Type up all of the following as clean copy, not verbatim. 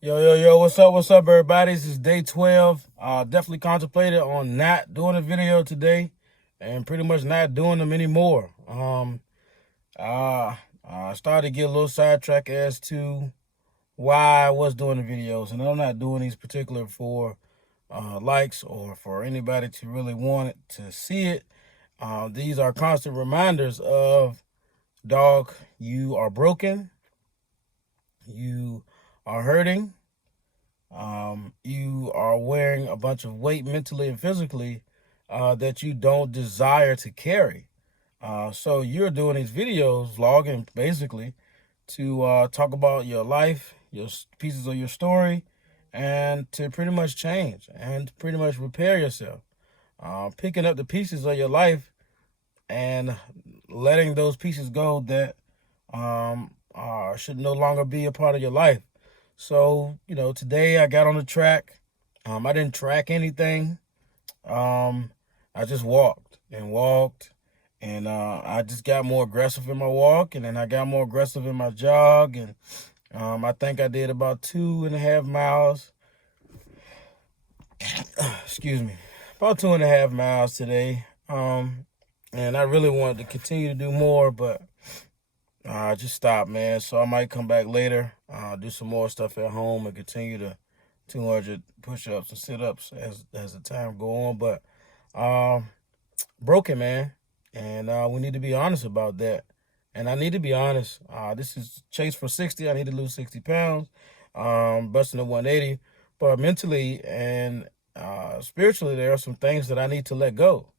Yo, what's up, everybody? This is day 12. Definitely contemplated on not doing a video today and pretty much not doing them anymore. I started to get a little sidetracked as to why I was doing the videos, and I'm not doing these particular for likes or for anybody to really want it to see it. These are constant reminders of, dog, you are broken, you are hurting, you are wearing a bunch of weight mentally and physically that you don't desire to carry. So you're doing these videos, vlogging basically, to talk about your life, your pieces of your story, and to pretty much change and pretty much repair yourself. Picking up the pieces of your life and letting those pieces go that should no longer be a part of your life. So, today I got on the track. I didn't track anything. I just walked, and I just got more aggressive in my walk, and then I got more aggressive in my jog, and I think I did about 2.5 miles. Excuse me, about 2.5 miles today. And I really wanted to continue to do more, but I just stopped, man. So I might come back later, do some more stuff at home, and continue to 200 push-ups and sit-ups as the time go on. But broken, man, and we need to be honest about that. And I need to be honest. This is Chase for 60. I need to lose 60 pounds, busting at 180. But mentally and spiritually, there are some things that I need to let go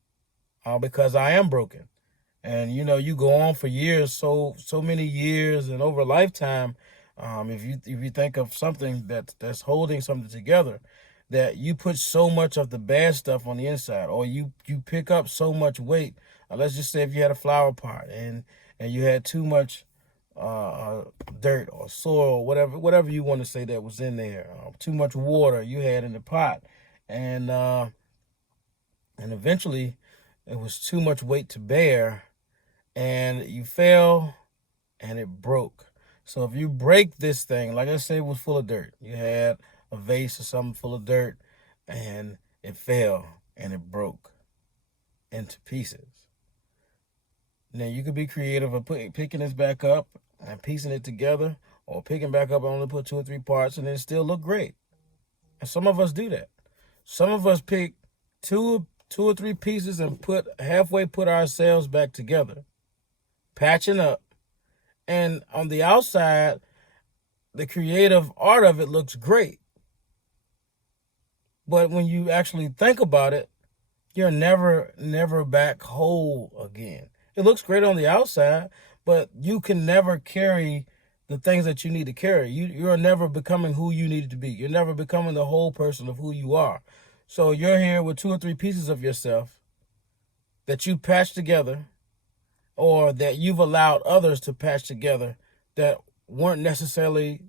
because I am broken. And you go on for years, so many years, and over a lifetime. If you think of something that's holding something together, that you put so much of the bad stuff on the inside, or you pick up so much weight. Let's just say if you had a flower pot and you had too much dirt or soil, whatever you want to say that was in there, too much water you had in the pot, and eventually it was too much weight to bear, and you fell and it broke. So if you break this thing, like I said, it was full of dirt. You had a vase or something full of dirt, and it fell and it broke into pieces. Now you could be creative of picking this back up and piecing it together, or picking back up and only put 2 or 3 parts and it still look great. And some of us do that. Some of us pick two or three pieces and halfway put ourselves back together, patching up. And on the outside, the creative art of it looks great. But when you actually think about it, you're never back whole again. It looks great on the outside, but you can never carry the things that you need to carry. You're never becoming who you needed to be. You're never becoming the whole person of who you are. So you're here with 2 or 3 pieces of yourself that you patch together, or that you've allowed others to patch together, that weren't necessarily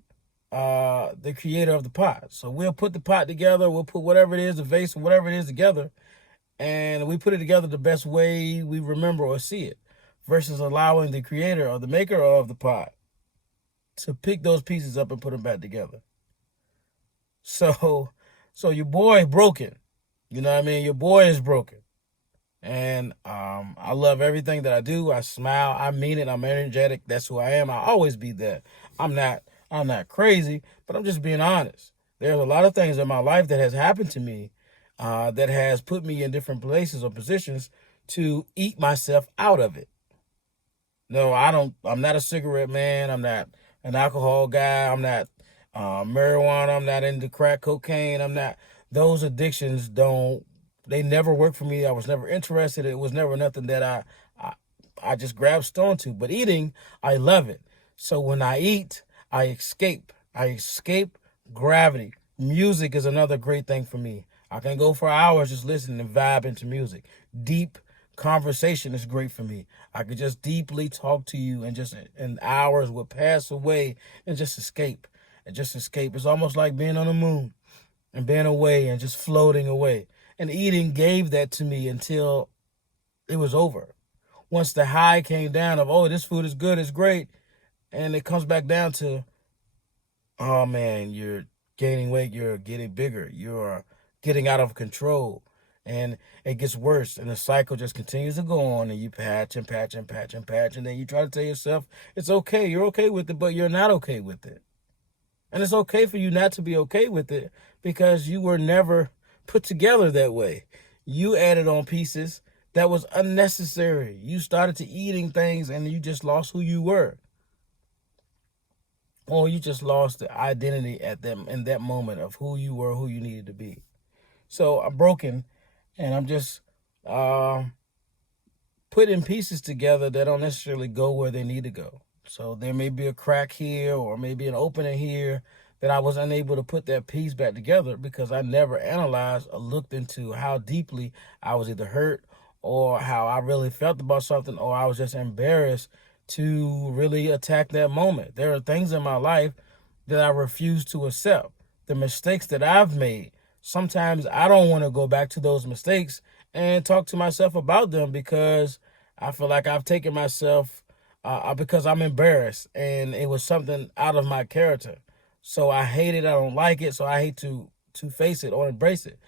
the creator of the pot. So we'll put the pot together, we'll put whatever it is, the vase or whatever it is together, and we put it together the best way we remember or see it, versus allowing the creator or the maker of the pot to pick those pieces up and put them back together. So your boy broken. You know what I mean? Your boy is broken. And I love everything that I do. I smile. I mean it. I'm energetic. That's who I am. I'll always be that. I'm not crazy, but I'm just being honest. There's a lot of things in my life that has happened to me that has put me in different places or positions to eat myself out of it. No, I'm not a cigarette man. I'm not an alcohol guy. I'm not marijuana. I'm not into crack cocaine. Those addictions they never worked for me. I was never interested. It was never nothing that I just grabbed onto. But eating, I love it. So when I eat, I escape. I escape gravity. Music is another great thing for me. I can go for hours just listening and vibing to music. Deep conversation is great for me. I could just deeply talk to you, and hours would pass away and just escape. And just escape. It's almost like being on the moon and being away and just floating away. And eating gave that to me until it was over. Once the high came down of, oh, this food is good, it's great, and it comes back down to, oh man, gaining weight, you're getting bigger, you're getting out of control, and it gets worse, and the cycle just continues to go on, and you patch and patch and patch and patch, and then you try to tell yourself it's okay, you're okay with it, but you're not okay with it. And it's okay for you not to be okay with it because you were never put together that way. You added on pieces that was unnecessary. You started to eating things and you just lost who you were. Or you just lost the identity at them in that moment of who you were, who you needed to be. So I'm broken, and I'm just putting pieces together that don't necessarily go where they need to go. So there may be a crack here or maybe an opening here that I was unable to put that piece back together because I never analyzed or looked into how deeply I was either hurt or how I really felt about something, or I was just embarrassed to really attack that moment. There are things in my life that I refuse to accept. The mistakes that I've made, sometimes I don't want to go back to those mistakes and talk to myself about them because I feel like I've taken myself because I'm embarrassed and it was something out of my character. So I hate it. I don't like it. So I hate to face it or embrace it.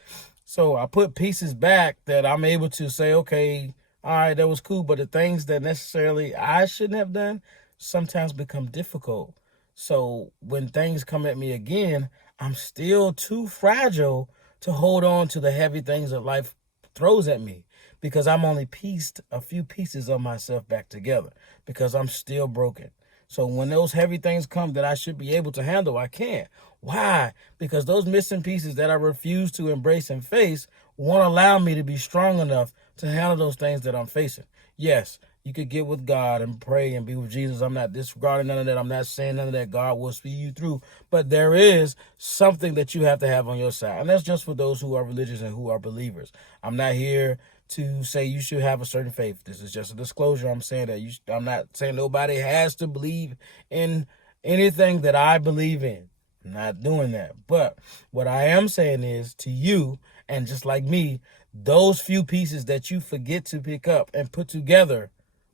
So I put pieces back that I'm able to say, okay, all right, that was cool. But the things that necessarily I shouldn't have done sometimes become difficult. So when things come at me again, I'm still too fragile to hold on to the heavy things that life throws at me because I'm only pieced a few pieces of myself back together because I'm still broken. So when those heavy things come that I should be able to handle, I can't. Why? Because those missing pieces that I refuse to embrace and face won't allow me to be strong enough to handle those things that I'm facing. Yes, you could get with God and pray and be with Jesus. I'm not disregarding none of that. I'm not saying none of that. God will see you through. But there is something that you have to have on your side. And that's just for those who are religious and who are believers. I'm not here to say you should have a certain faith. This is just a disclosure. I'm saying that I'm not saying nobody has to believe in anything that I believe in. I'm not doing that. But what I am saying is to you, and just like me, those few pieces that you forget to pick up and put together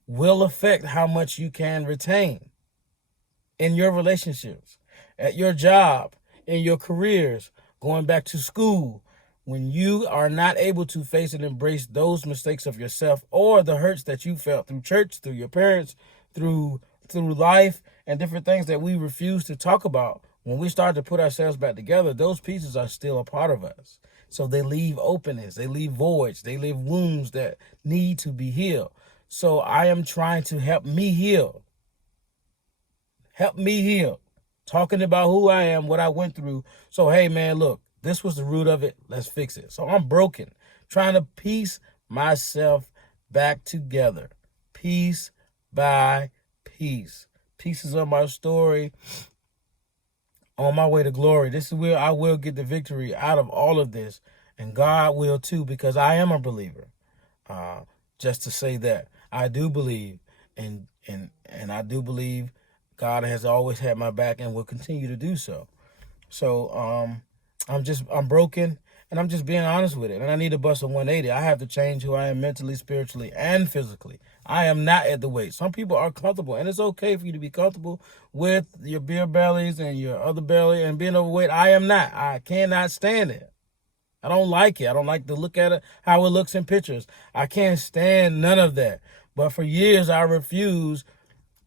will affect how much you can retain in your relationships, at your job, in your careers, going back to school. When you are not able to face and embrace those mistakes of yourself or the hurts that you felt through church, through your parents, through life, and different things that we refuse to talk about, when we start to put ourselves back together, those pieces are still a part of us. So they leave openings, they leave voids, they leave wounds that need to be healed. So I am trying to help me heal. Help me heal. Talking about who I am, what I went through. So, hey, man, look, this was the root of it. Let's fix it. So I'm broken, trying to piece myself back together, piece by piece. Pieces of my story on my way to glory. This is where I will get the victory out of all of this. And God will too, because I am a believer. Just to say that I do believe, and I do believe God has always had my back and will continue to do so. So I'm broken, and I'm just being honest with it. And I need to bust a 180. I have to change who I am mentally, spiritually, and physically. I am not at the weight. Some people are comfortable, and it's okay for you to be comfortable with your beer bellies and your other belly and being overweight. I am not. I cannot stand it. I don't like it. I don't like to look at it, how it looks in pictures. I can't stand none of that. But for years, I refused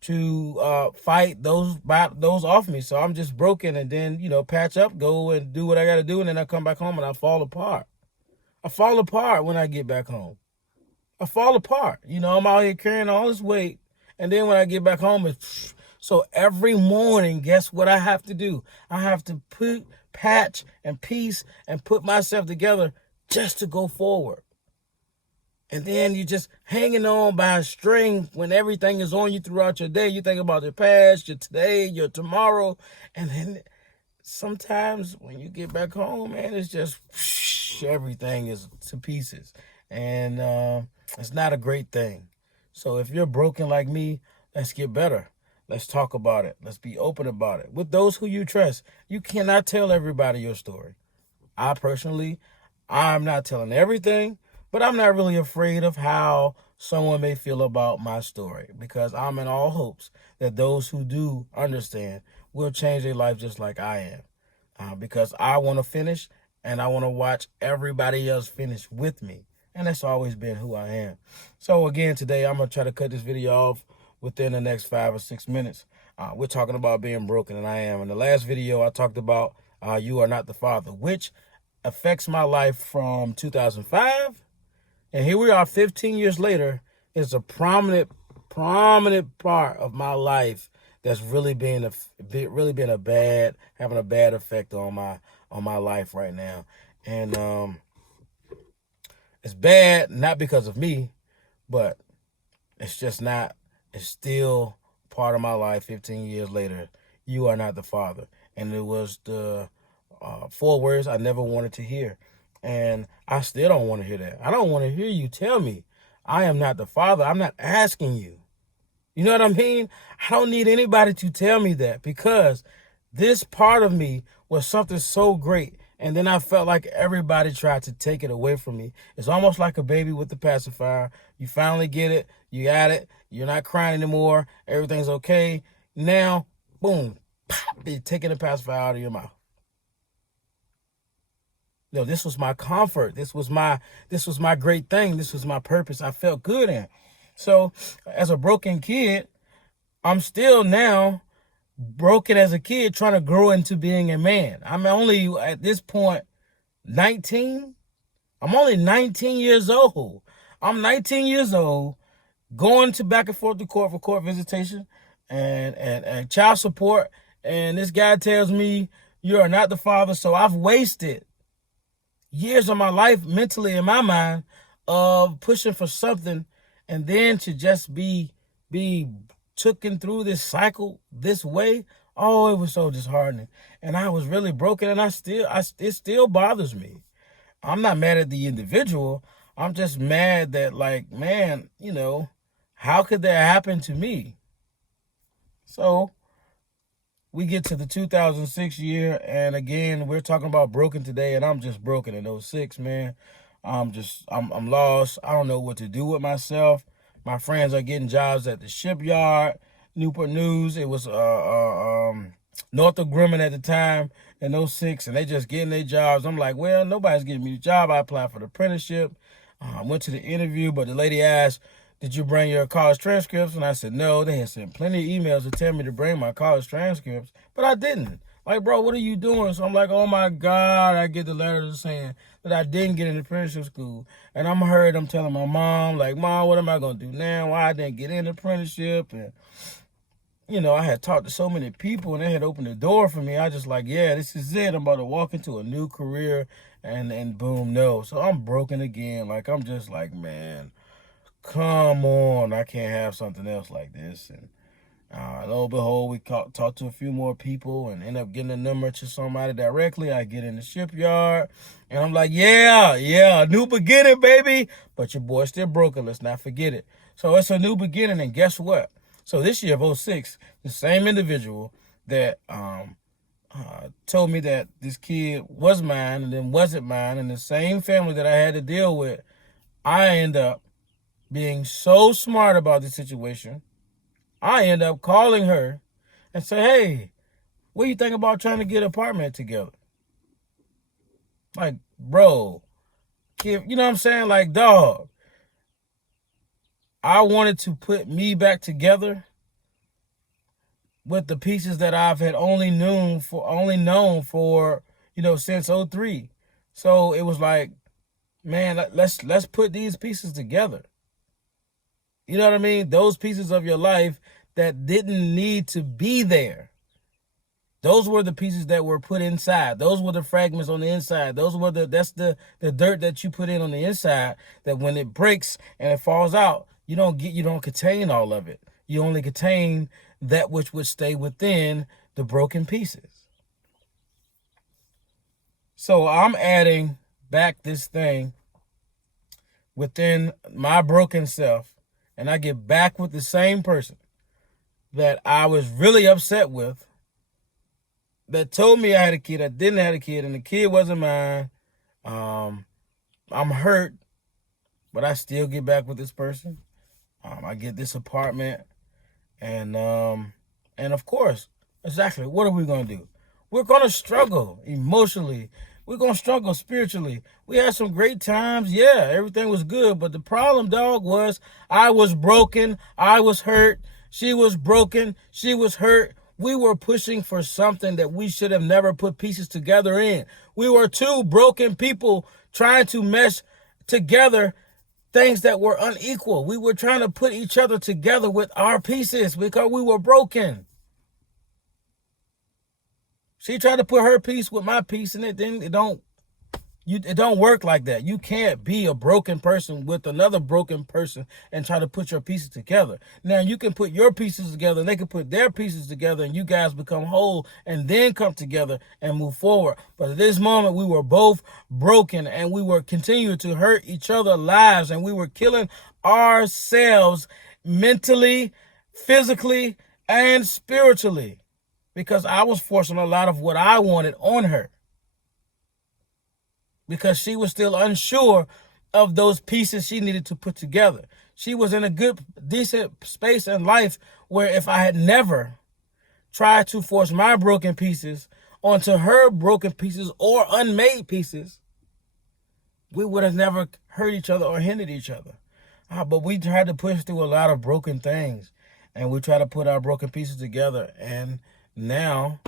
to fight those off me. So I'm just broken, and then, patch up, go and do what I got to do, and then I come back home and I fall apart. I fall apart when I get back home. I fall apart. I'm out here carrying all this weight, and then when I get back home, it's... So every morning, guess what I have to do? I have to patch and piece and put myself together just to go forward. And then you're just hanging on by a string when everything is on you throughout your day. You think about your past, your today, your tomorrow. And then sometimes when you get back home, man, it's just everything is to pieces. And it's not a great thing. So if you're broken like me, let's get better. Let's talk about it. Let's be open about it. With those who you trust, you cannot tell everybody your story. I'm not telling everything, but I'm not really afraid of how someone may feel about my story, because I'm in all hopes that those who do understand will change their life just like I am. because I want to finish and I want to watch everybody else finish with me. And that's always been who I am. So again, today I'm going to try to cut this video off within the next 5 or 6 minutes. We're talking about being broken, and I am. In the last video, I talked about You Are Not the Father, which affects my life from 2005. And here we are 15 years later. It's a prominent part of my life that's really been having a bad effect on my life right now. And it's bad not because of me, but it's still part of my life 15 years later. You are not the father. And it was the 4 words I never wanted to hear. And I still don't want to hear that. I don't want to hear you tell me I am not the father. I'm not asking you. You know what I mean? I don't need anybody to tell me that, because this part of me was something so great. And then I felt like everybody tried to take it away from me. It's almost like a baby with the pacifier. You finally get it. You got it. You're not crying anymore. Everything's okay. Now, boom, pop, they're taking the pacifier out of your mouth. No, this was my comfort. This was my great thing. This was my purpose. I felt good in. So as a broken kid, I'm still now broken as a kid, trying to grow into being a man. I'm only at this point 19. I'm only 19 years old. I'm 19 years old, going to back and forth to court for court visitation and child support. And this guy tells me you are not the father. So I've wasted years of my life mentally, in my mind, of pushing for something, and then to just be taken through this cycle this way. Oh, it was so disheartening. And I was really broken, and it still bothers me. I'm not mad at the individual. I'm just mad that, like, man, how could that happen to me? So we get to the 2006 year, and again, we're talking about broken today, and I'm just broken in 06, man. I'm lost. I don't know what to do with myself. My friends are getting jobs at the shipyard, Newport News. It was Northrop Grumman at the time in 06, and they just getting their jobs. I'm like, well, nobody's getting me the job. I applied for the apprenticeship. I went to the interview, but the lady asked, did you bring your college transcripts? And I said, no. They had sent plenty of emails to tell me to bring my college transcripts, but I didn't. Like, bro, what are you doing? So I'm like, oh my God, I get the letters saying that I didn't get into apprenticeship school. And I'm telling my mom, like, Mom, what am I going to do now? Why I didn't get into apprenticeship? And, I had talked to so many people, and they had opened the door for me. I just like, yeah, this is it. I'm about to walk into a new career, and boom, no. So I'm broken again. Like, I'm just like, man, come on. I can't have something else like this. And lo and behold, we talked to a few more people and end up getting a number to somebody directly. I get in the shipyard, and I'm like, yeah, new beginning, baby. But your boy's still broken. Let's not forget it. So it's a new beginning, and guess what? So this year of 06, the same individual that told me that this kid was mine and then wasn't mine, and the same family that I had to deal with, I end up being so smart about the situation. I end up calling her and say, hey, what do you think about trying to get an apartment together? Like, bro, kid, you know what I'm saying? Like, dog, I wanted to put me back together with the pieces that I've had only known for since 03. So it was like, man, let's put these pieces together. You know what I mean? Those pieces of your life that didn't need to be there. Those were the pieces that were put inside. Those were the fragments on the inside. That's the dirt that you put in on the inside, that when it breaks and it falls out, you don't contain all of it. You only contain that which would stay within the broken pieces. So I'm adding back this thing within my broken self, and I get back with the same person that I was really upset with, that told me I had a kid, I didn't have a kid, and the kid wasn't mine. I'm hurt, but I still get back with this person. I get this apartment, and of course, exactly, what are we going to do? We're going to struggle emotionally. We're going to struggle spiritually. We had some great times. Yeah, everything was good. But the problem, dog, was I was broken. I was hurt. She was broken. She was hurt. We were pushing for something that we should have never put pieces together in. We were two broken people trying to mesh together things that were unequal. We were trying to put each other together with our pieces because we were broken. She tried to put her piece with my piece, and it don't work like that. You can't be a broken person with another broken person and try to put your pieces together. Now, you can put your pieces together and they can put their pieces together and you guys become whole and then come together and move forward. But at this moment, we were both broken and we were continuing to hurt each other's lives and we were killing ourselves mentally, physically, and spiritually because I was forcing a lot of what I wanted on her, because she was still unsure of those pieces she needed to put together. She was in a good, decent space in life where if I had never tried to force my broken pieces onto her broken pieces or unmade pieces, we would have never hurt each other or hindered each other. But we tried to push through a lot of broken things, and we try to put our broken pieces together, and now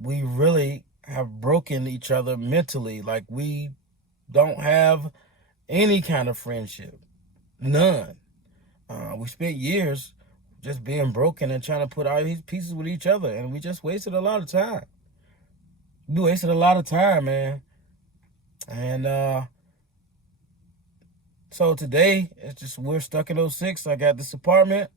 we really have broken each other mentally. Like, we don't have any kind of friendship. None. We spent years just being broken and trying to put our pieces with each other, and we just wasted a lot of time. We wasted a lot of time, man. And so today, it's just we're stuck in 06. I got this apartment.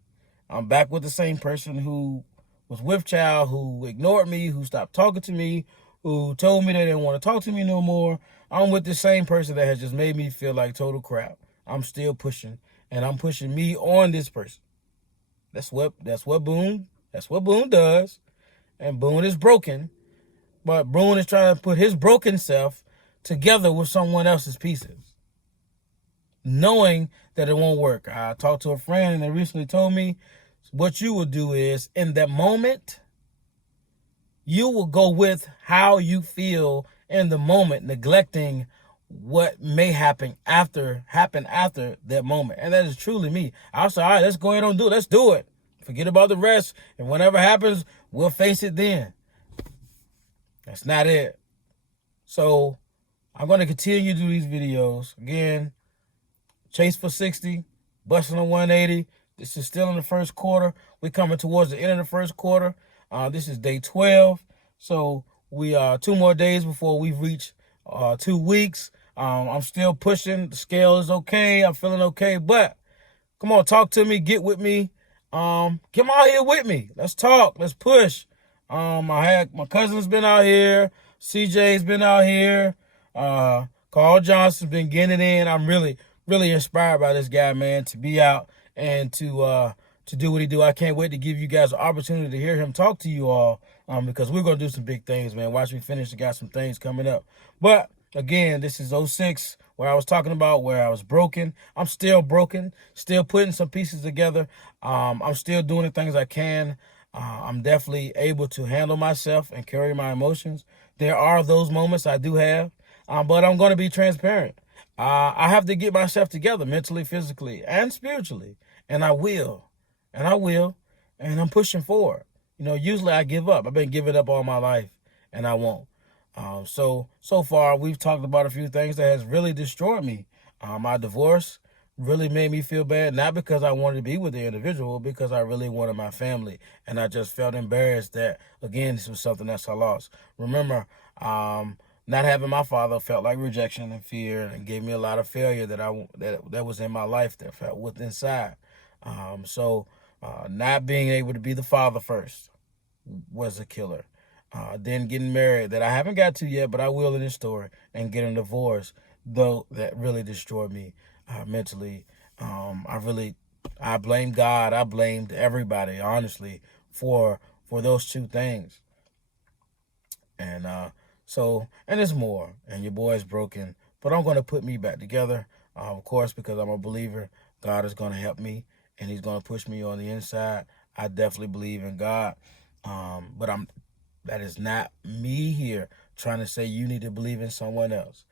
I'm back with the same person who was with child, who ignored me, who stopped talking to me, who told me they didn't want to talk to me no more. I'm with the same person that has just made me feel like total crap. I'm still pushing, and I'm pushing me on this person. That's what Boone does. And Boone is broken, but Boone is trying to put his broken self together with someone else's pieces, knowing that it won't work. I talked to a friend, and they recently told me what you will do is, in that moment, you will go with how you feel in the moment, neglecting what may happen after that moment. And that is truly me. I'll say, all right, let's go ahead and do it. Let's do it. Forget about the rest. And whatever happens, we'll face it then. That's not it. So I'm going to continue to do these videos. Again, Chase for 60, busting a 180. This is still in the first quarter. We're coming towards the end of the first quarter. This is day 12. So we are 2 more days before we reach 2 weeks. I'm still pushing. The scale is okay. I'm feeling okay. But come on, talk to me. Get with me. Come out here with me. Let's talk. Let's push. My cousin's been out here. CJ's been out here. Carl Johnson's been getting it in. I'm really inspired by this guy, man, to be out and to do what he do. I can't wait to give you guys an opportunity to hear him talk to you all, because we're going to do some big things, man. Watch me finish. I got some things coming up. But again, this is 06, where I was talking about where I was broken. I'm still broken, still putting some pieces together. I'm still doing the things I can. I'm definitely able to handle myself and carry my emotions. There are those moments I do have, but I'm going to be transparent. I have to get myself together mentally, physically, and spiritually. And I will. And I'm pushing forward. Usually I give up. I've been giving up all my life, and I won't. So far, we've talked about a few things that has really destroyed me. My divorce really made me feel bad, not because I wanted to be with the individual, because I really wanted my family. And I just felt embarrassed that, again, this was something else I lost. Remember, not having my father felt like rejection and fear, and gave me a lot of failure that was in my life that felt within inside. Not being able to be the father first was a killer. Then getting married, that I haven't got to yet, but I will in this story, and getting divorced, though, that really destroyed me mentally. I blamed God. I blamed everybody, honestly, for those two things. And and there's more. And your boy is broken, but I'm going to put me back together, of course, because I'm a believer. God is going to help me, and he's going to push me on the inside. I definitely believe in God, but That is not me here trying to say you need to believe in someone else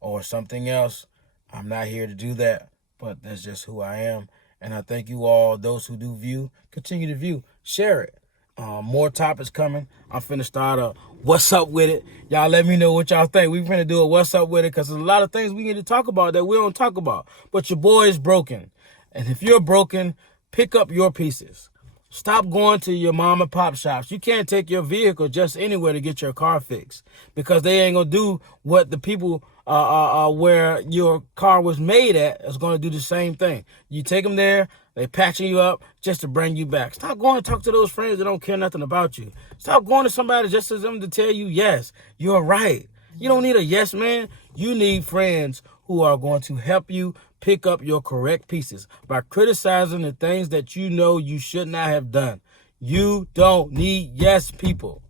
or something else. I'm not here to do that, but that's just who I am. And I thank you all, those who do view, continue to view, share it. More topics coming. I'm finna start a what's up with it. Y'all let me know what y'all think. We finna do a what's up with it because there's a lot of things we need to talk about that we don't talk about. But your boy is broken. And if you're broken, pick up your pieces. Stop going to your mom and pop shops. You can't take your vehicle just anywhere to get your car fixed because they ain't gonna do what the people where your car was made at is gonna do the same thing. You take them there, they patching you up just to bring you back. Stop going to talk to those friends that don't care nothing about you. Stop going to somebody just as them to tell you yes, you're right. You don't need a yes man. You need friends who are going to help you pick up your correct pieces by criticizing the things that you know you should not have done. You don't need yes people.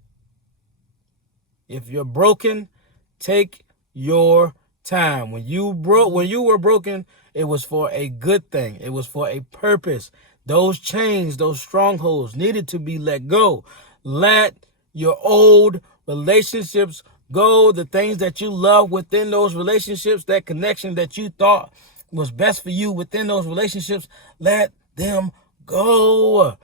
If you're broken, take your time. When you were broken, it was for a good thing. It was for a purpose. Those chains, those strongholds needed to be let go. Let your old relationships go. The things that you love within those relationships, that connection that you thought was best for you within those relationships, let them go.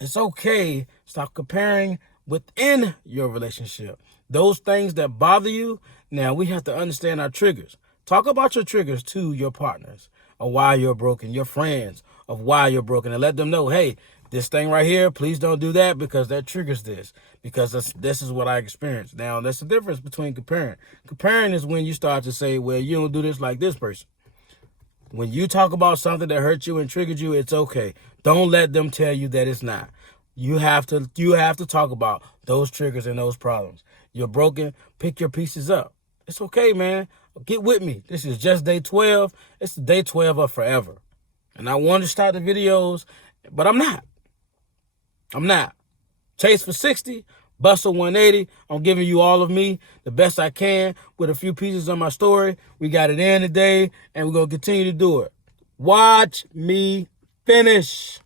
It's okay. Stop comparing within your relationship. Those things that bother you, now we have to understand our triggers. Talk about your triggers to your partners of why you're broken, your friends of why you're broken, and let them know, hey, this thing right here, please don't do that because that triggers this, because this is what I experienced. Now, that's the difference between comparing. Comparing is when you start to say, well, you don't do this like this person. When you talk about something that hurt you and triggered you, it's okay. Don't let them tell you that it's not. You have to talk about those triggers and those problems. You're broken, pick your pieces up. It's okay, man. Get with me. This is just day 12. It's day 12 of forever. And I wanted to start the videos, but I'm not. Chase for 60, Buster 180. I'm giving you all of me, the best I can, with a few pieces of my story. We got it in today, and we're going to continue to do it. Watch me finish.